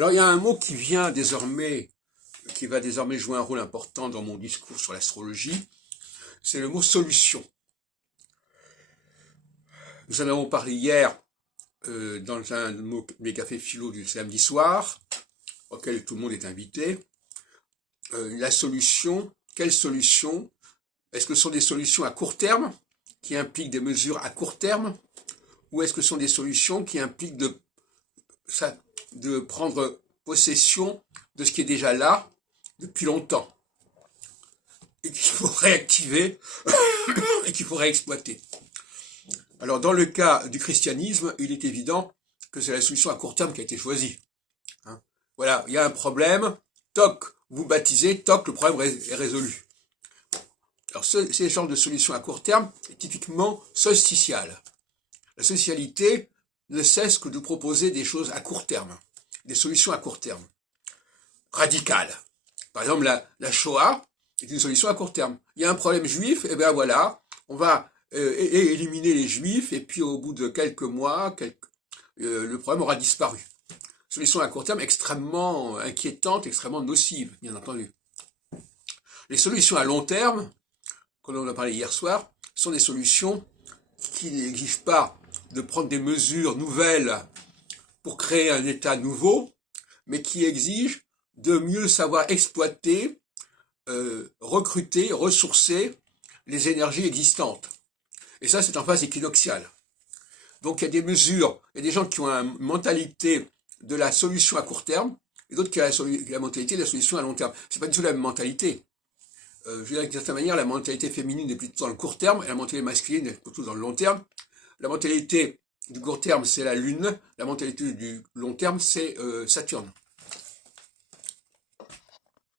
Alors il y a un mot qui va désormais jouer un rôle important dans mon discours sur l'astrologie, c'est le mot solution. Nous en avons parlé hier dans un de mes cafés philo du samedi soir, auquel tout le monde est invité. La solution, quelle solution? Est-ce que ce sont des solutions à court terme, qui impliquent des mesures à court terme, ou est-ce que ce sont des solutions qui impliquent de prendre possession de ce qui est déjà là depuis longtemps et qu'il faut réactiver et qu'il faut réexploiter? Alors dans le cas du christianisme, il est évident que c'est la solution à court terme qui a été choisie. Voilà, il y a un problème, toc, vous baptisez, toc, le problème est résolu. Alors ce genre de solution à court terme est typiquement solsticiale. La socialité ne cesse que de proposer des choses à court terme, des solutions à court terme, radicales. Par exemple, la Shoah est une solution à court terme. Il y a un problème juif, et bien voilà, on va éliminer les juifs, et puis au bout de quelques mois, le problème aura disparu. Solution à court terme extrêmement inquiétante, extrêmement nocive, bien entendu. Les solutions à long terme, comme on en a parlé hier soir, sont des solutions qui n'exigent pas de prendre des mesures nouvelles pour créer un état nouveau, mais qui exigent de mieux savoir exploiter, recruter, ressourcer les énergies existantes. Et ça, c'est en phase équinoxiale. Donc il y a des mesures, il y a des gens qui ont une mentalité de la solution à court terme, et d'autres qui ont la mentalité de la solution à long terme. C'est pas du tout la même mentalité. Je veux dire, d'une certaine manière, la mentalité féminine est plutôt dans le court terme, et la mentalité masculine est plutôt dans le long terme. La mentalité du court terme, c'est la Lune. La mentalité du long terme, c'est Saturne.